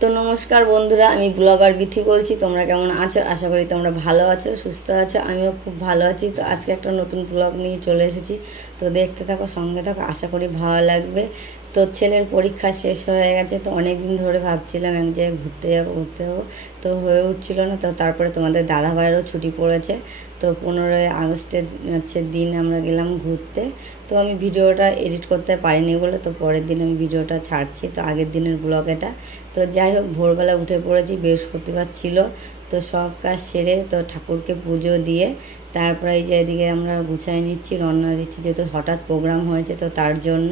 তো নমস্কার বন্ধুরা, আমি ব্লগার বিথি বলছি। তোমরা কেমন আছো? আশা করি তোমরা ভালো আছো, সুস্থ আছো। আমিও খুব ভালো আছি। তো আজকে একটা নতুন ব্লগ নিয়ে চলে এসেছি। তো দেখতে থাকো, সঙ্গে থাকো, আশা করি ভালো লাগবে। তো ছেলের পরীক্ষা শেষ হয়ে গেছে। তো অনেক দিন ধরে ভাবছিলাম এক জায়গায় ঘুরতে যাবো। তো হয়ে উঠছিল না। তো তারপরে তোমাদের দাদা ভাইয়েরও ছুটি পড়েছে। তো 15ই আগস্টের দিন আমরা গেলাম ঘুরতে। তো আমি ভিডিওটা এডিট করতে পারিনি বলে তো পরের দিন আমি ভিডিওটা ছাড়ছি। তো আগের দিনের ব্লগ এটা। তো যাই হোক, ভোরবেলা উঠে পড়েছি, বৃহস্পতিবার ছিল। তো সব কাজ সেরে তো ঠাকুরকে পুজো দিয়ে তারপরে এই যে এদিকে আমরা গুছাই নিচ্ছি, রওনা দিচ্ছি, যেহেতু হঠাৎ প্রোগ্রাম হয়েছে তো তার জন্য।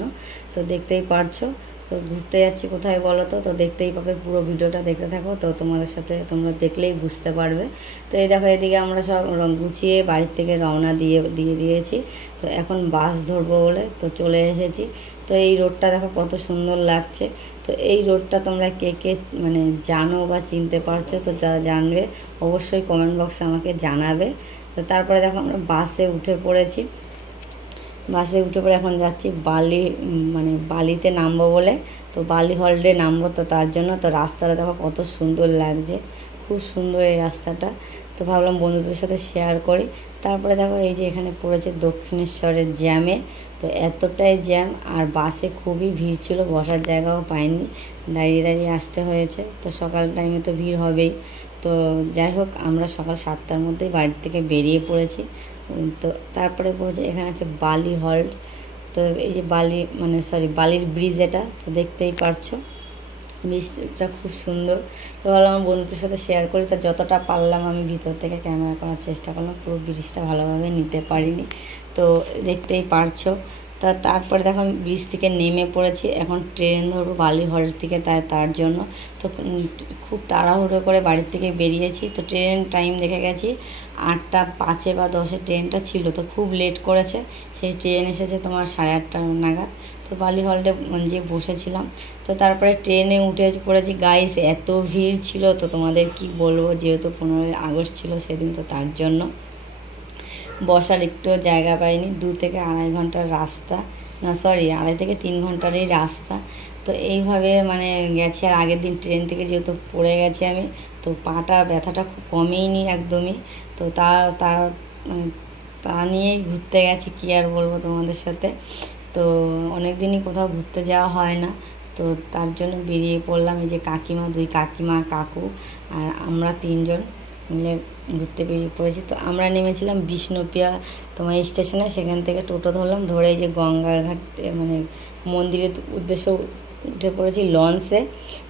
তো দেখতেই পারছো। তো ঘুরতে যাচ্ছি কোথায় বলো তো? তো দেখতেই পাবে, পুরো ভিডিওটা দেখতে থাকো। তো তোমাদের সাথে তোমরা দেখলেই বুঝতে পারবে। তো এই দেখো, এদিকে আমরা সব গুছিয়ে বাড়ির থেকে রওনা দিয়েছি। তো এখন বাস ধরবো বলে তো চলে এসেছি। তো এই রোডটা দেখো কত সুন্দর লাগছে। তো এই রোডটা তোমরা কে কে মানে জানো বা চিনতে পারছো? তো যারা জানবে অবশ্যই কমেন্ট বক্সে আমাকে জানাবে। তো তারপরে দেখো আমরা বাসে উঠে পড়েছি। বাসে উঠে পড়ে এখন যাচ্ছি বালিতে নামবো বলে। তো বালি হল্ডে নামবো। তো তার জন্য তো রাস্তাটা দেখো কত সুন্দর লাগছে, খুব সুন্দর এই রাস্তাটা। তো ভাবলাম বন্ধুদের সাথে শেয়ার করি। তারপরে দেখো এই যে এখানে পড়েছে দক্ষিণেশ্বরের জ্যামে। তো এতটাই জ্যাম, আর বাসে খুবই ভিড় ছিল, বসার জায়গাও পাইনি, দাঁড়িয়ে দাঁড়িয়ে আসতে হয়েছে। তো সকাল টাইমে তো ভিড় হবেই। তো যাই হোক, আমরা সকাল 7টার মধ্যেই বাড়ি থেকে বেরিয়ে পড়েছি। তো তারপরে পড়েছে এখানে আছে বালি হল্ট। তো এই যে বালির ব্রিজ, এটা তো দেখতেই পারছো, ব্রিজটা খুব সুন্দর। তো ভাবলাম আমার বন্ধুদের সাথে শেয়ার করি। তো যতটা পারলাম আমি ভিতর থেকে ক্যামেরা করার চেষ্টা করলাম, পুরো ব্রিজটা ভালোভাবে নিতে পারিনি। তো দেখতেই পারছো। তারপরে দেখো আমি ব্রিজ থেকে নেমে পড়েছি। এখন ট্রেন ধরবো বালি হল্ট থেকে, তার জন্য তো খুব তাড়াহুড়ো করে বাড়ির থেকে বেরিয়েছি। তো ট্রেন টাইম দেখে গেছি 8টা 5 বা 10 ট্রেনটা ছিল। তো খুব লেট করেছে, সেই ট্রেন এসেছে তোমার 8:30 নাগাদ। তো বালি হল্টে যে বসেছিলাম। তো তারপরে ট্রেনে উঠে পড়েছি। গাইস, এত ভিড় ছিল, তো তোমাদের কি বলবো, যেহেতু 15ই আগস্ট ছিল সেদিন, তো তার জন্য বসার একটু জায়গা পাইনি। 2 থেকে আড়াই ঘন্টার রাস্তা, না সরি 2.5 থেকে 3 ঘন্টারই রাস্তা। তো এইভাবে গেছি। আর আগের দিন ট্রেন থেকে যেহেতু পড়ে গেছি আমি, তো পাটা ব্যথাটা খুব কমেইনি একদমই। তো তা নিয়েই ঘুরতে গেছি, কী আর বলবো তোমাদের সাথে। তো অনেক দিনই কোথাও ঘুরতে যাওয়া হয় না। তো তার জন্য বেরিয়ে পড়লাম। এই যে কাকিমা, 2 কাকিমা, কাকু আর আমরা 3 জন মিলে ঘুরতে বেরিয়ে পড়েছি। তো আমরা নেমেছিলাম বিষ্ণুপ্রিয়া তোমার স্টেশনে। সেখান থেকে টোটো ধরলাম, ধরে এই যে গঙ্গার ঘাট মন্দিরের উদ্দেশ্যে উঠে পড়েছি লঞ্চে।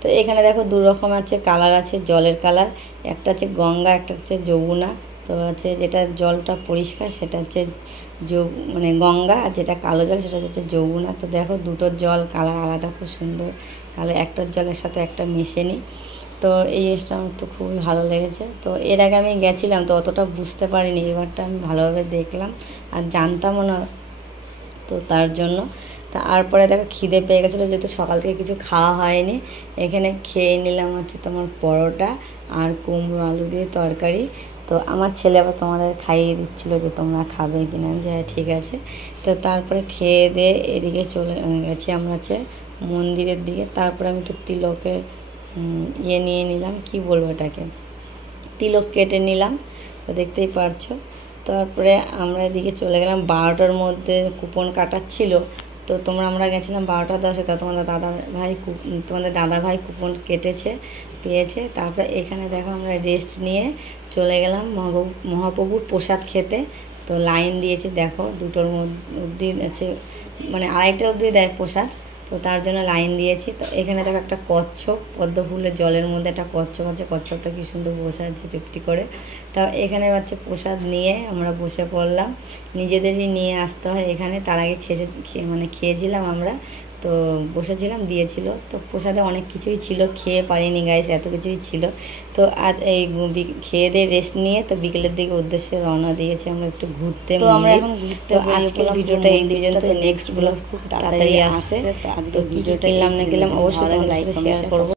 তো এখানে দেখো 2 রকম আছে কালার, আছে জলের কালার। একটা হচ্ছে গঙ্গা, একটা হচ্ছে যমুনা। তো হচ্ছে যেটা জলটা পরিষ্কার সেটা হচ্ছে গঙ্গা, আর যেটা কালো জল সেটা হচ্ছে যমুনা। তো দেখো দুটোর জল কালার আলাদা, খুব সুন্দর কালার, একটার জলের সাথে একটা মেশেনি। তো এই জিনিসটা আমার তো খুবই ভালো লেগেছে। তো এর আগে আমি গেছিলাম, তো অতটা বুঝতে পারিনি, এবারটা আমি ভালোভাবে দেখলাম আর জানতামও না। তো তার জন্য তারপরে দেখো খিদে পেয়ে গেছিলো, যেহেতু সকাল থেকে কিছু খাওয়া হয়নি। এখানে খেয়ে নিলাম হচ্ছে তোমার পরোটা আর কুমড়ো আলু দিয়ে তরকারি। তো আমার ছেলে আবার তোমাদের খাইয়ে দিচ্ছিলো যে তোমরা খাবে কিনা, আমি যে ঠিক আছে। তো তারপরে খেয়ে দিয়ে এদিকে চলে গেছি আমরা হচ্ছে মন্দিরের দিকে। তারপরে আমি একটু তিলকের নিয়ে নিলাম, কি বলবো এটাকে, তিলক কেটে নিলাম। তো দেখতেই পারছো। তারপরে আমরা এদিকে চলে গেলাম। 12টার মধ্যে কুপন কাটার ছিল। তো আমরা গেছিলাম 12টা 10-এ। তা তোমাদের দাদা ভাই কুপন পেয়েছে। তারপরে এখানে দেখো আমরা রেস্ট নিয়ে চলে গেলাম মহাপ্রভুর প্রসাদ খেতে। তো লাইন দিয়েছে দেখো, 2টোর অবধি আছে, 2:30 অবধি দেয় প্রসাদ। তো তার জন্য লাইন দিয়েছি। তো এখানে দেখো একটা কচ্ছপ, পদ্ম ফুলের জলের মধ্যে একটা কচ্ছপ আছে। কচ্ছপটা কি সুন্দর বসে আছে চুপটি করে। তা এখানে হচ্ছে প্রসাদ নিয়ে আমরা বসে পড়লাম। নিজেদেরই নিয়ে আসতে হয় এখানে। তার আগে খেয়েছিলাম আমরা। তো বসেছিলাম, দিয়েছিল। তো প্রসাদে অনেক কিছুই ছিল, খেয়ে পারিনি গাইস, এত কিছুই ছিল। তো আজ এই খেয়ে দিয়ে রেস্ট নিয়ে তো বিকেলের দিকে উদ্দেশ্যে রওনা দিয়েছি আমরা একটু ঘুরতে। তো আমরা এখন ঘুরতে, আজকের ভিডিওটা এই পর্যন্ত। নেক্সট ব্লগ খুব তাড়াতাড়ি আসছে। তো আজকে ভিডিওটা কিনলাম না কিনলাম অবশ্যই তোমাদের সাথে শেয়ার করবো।